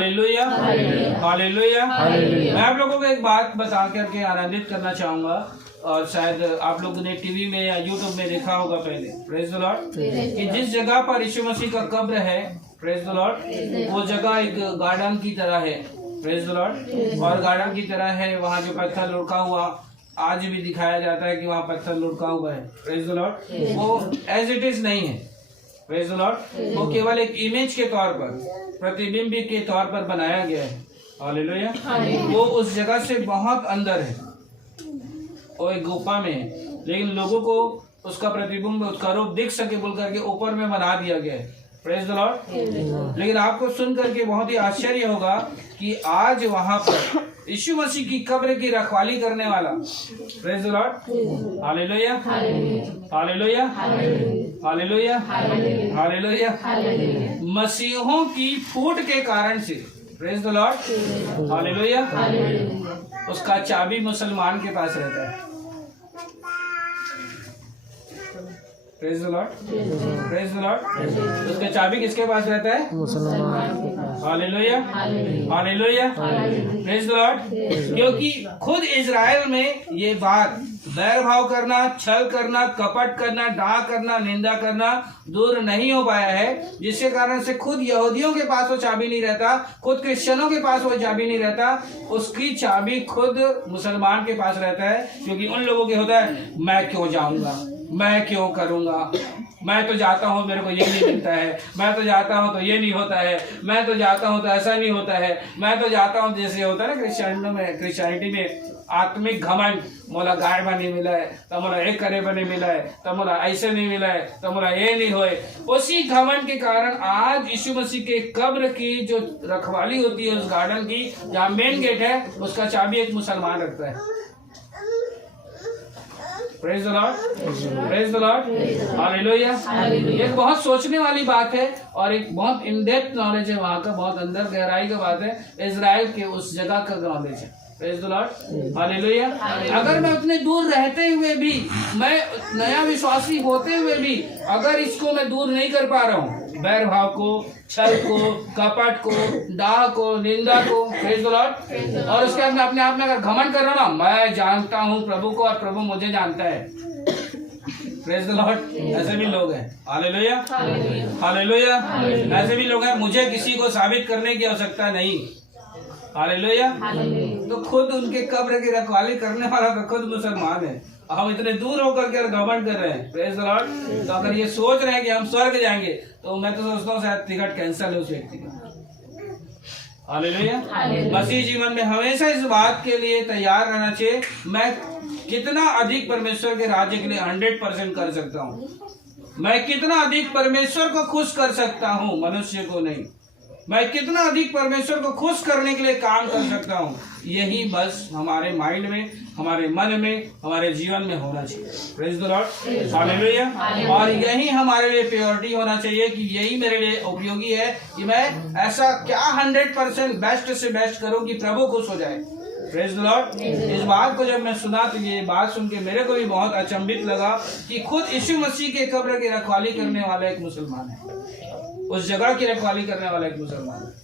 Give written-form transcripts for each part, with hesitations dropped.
Hallelujah, hallelujah. मैं आप लोगों को एक बात बता करके आनंदित करना चाहूंगा, और शायद आप लोगों ने टीवी में या यूट्यूब में देखा होगा पहले, प्रेज द लॉर्ड, कि जिस जगह पर यीशु मसीह का कब्र है, प्रेज द लॉर्ड, वो जगह एक गार्डन की तरह है, प्रेज द लॉर्ड, और गार्डन की तरह है। वहाँ जो पत्थर लुढ़का हुआ आज भी दिखाया जाता है कि वहाँ पत्थर लुढ़का हुआ है, प्रेज द लॉर्ड, वो एज इट इज नहीं है, प्रेज द लॉर्ड, वो केवल एक इमेज के तौर पर, प्रतिबिंब के तौर पर बनाया गया है। हालेलुया। वो उस जगह से बहुत अंदर है, वो एक गुफा में है, लेकिन लोगों को उसका प्रतिबिंब, उसका रूप दिख सके बोल करके ऊपर में बना दिया गया है, प्रेज द लॉर्ड। लेकिन आपको सुन करके बहुत ही आश्चर्य होगा कि आज वहां पर यीशु मसीह की कब्र की रखवाली करने वाला, praise the Lord, hallelujah, hallelujah, hallelujah, hallelujah, मसीहों की फूट के कारण से, प्रेज द लॉर्ड, हालेलुया, उसका चाबी मुसलमान के पास रहता है, praise the Lord, praise the Lord, उसका चाबी किसके पास रहता है? मुसलमान। Hallelujah, hallelujah, praise the Lord. क्योंकि खुद इजराइल में ये बात, बैर भाव करना, छल करना, कपट करना, डाह करना, निंदा करना दूर नहीं हो पाया है, जिसके कारण से खुद यहूदियों के पास वो चाबी नहीं रहता, खुद क्रिश्चियनों के पास वो चाबी नहीं रहता, उसकी चाबी खुद मुसलमान के पास रहता है। क्योंकि उन लोगों के होता है, मैं क्यों जाऊंगा, मैं क्यों करूंगा, मैं तो जाता हूँ मेरे को ये नहीं मिलता है, मैं तो जाता हूँ तो ये नहीं होता है, मैं तो जाता हूँ तो ऐसा नहीं होता है, मैं तो जाता हूँ, जैसे होता है ना क्रिश्चियनिटी में आत्मिक घमंड, मोला गाय बा नहीं मिला है, तो मोला एक करे बा नहीं मिला है, तो मोला ऐसे नहीं मिला है, तो मोला ये नहीं होए। उसी घमंड के कारण आज यीशु मसीह के कब्र की जो रखवाली होती है उस गार्डन की, जहाँ मेन गेट है, उसका चाबी एक मुसलमान रखता है। Praise the Lord, praise the Lord, hallelujah. एक बहुत सोचने वाली बात है और एक बहुत इन डेप्थ नॉलेज है, वहाँ का बहुत अंदर गहराई का बात है, इजराइल के उस जगह का नॉलेज है। Praise the Lord, hallelujah. अगर मैं उतने दूर रहते हुए भी, मैं नया विश्वासी होते हुए भी, अगर इसको मैं दूर नहीं कर पा रहा हूँ, बैर भाव को, छल को, कपट को, डाह को, निंदा को, प्रेज द लॉर्ड, और उसके बाद मैं अपने आप में अगर घमंड कर रहा हूँ ना, मैं जानता हूँ प्रभु को और प्रभु मुझे जानता है, प्रेज द लॉर्ड, ऐसे भी लोग हैं, हालेलुया, हालेलुया, ऐसे भी लोग हैं, मुझे किसी को साबित करने की आवश्यकता नहीं, हालेलुया। तो खुद उनके कब्र की रखवाली करने वाला तो खुद मुसलमान है, हम इतने दूर होकर के घमंड कर रहे हैं, प्रेज द लॉर्ड। तो अगर ये सोच रहे हैं कि हम स्वर्ग जाएंगे, तो मैं तो सोचता हूँ शायद टिकट कैंसिल है उस व्यक्ति का, हालेलुया। मसीह जीवन में हमेशा इस बात के लिए तैयार रहना चाहिए, मैं कितना अधिक परमेश्वर के राज्य के लिए 100% कर सकता हूँ, मैं कितना अधिक परमेश्वर को खुश कर सकता हूँ, मनुष्य को नहीं, मैं कितना अधिक परमेश्वर को खुश करने के लिए काम कर सकता हूँ। यही बस हमारे माइंड में, हमारे मन में, हमारे जीवन में होना चाहिए, प्रेज द लॉर्ड, हालेलुया। और यही हमारे लिए प्योरिटी होना चाहिए कि यही मेरे लिए उपयोगी है कि मैं ऐसा क्या 100% बेस्ट से बेस्ट करूँ कि प्रभु खुश हो जाए, प्रेज द लॉर्ड। इस बात को जब मैं सुना तो ये बात सुन के मेरे को भी बहुत अचंभित लगा कि खुद यीशु मसीह के कब्र की रखवाली करने वाला एक मुसलमान है, उस जगह की रखवाली करने वाला एक मुसलमान है,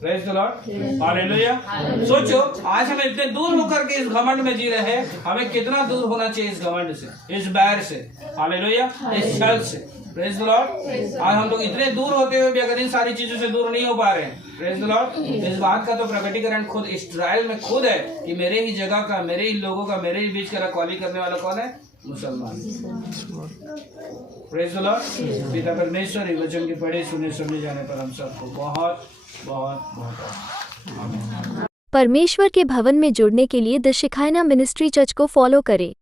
प्रेज द लॉर्ड, हालेलुया। सोचो आज हम इतने दूर होकर के इस घमंड में जी रहे हैं, हमें कितना दूर होना चाहिए इस घमंड से, इस बैर से, हालेलुया, इस छल से, प्रेज द लॉर्ड। आज हम लोग इतने दूर होते हुए भी अगर इन सारी चीजों से दूर नहीं हो पा रहे हैं, प्रेज द लॉर्ड। इस बात का तो प्रकटीकरण खुद इस्राएल में खुद है कि मेरे ही जगह का, मेरे ही लोगों का, मेरे ही बीच का रखवाली करने वाला कौन है? मुसलमान। Praise the Lord. पिता परमेश्वर वचन के पढ़े सुने समझे जाने पर हम सबको बहुत बहुत बहुत परमेश्वर के भवन में जुड़ने के लिए द शिखायना मिनिस्ट्री चर्च को फॉलो करें।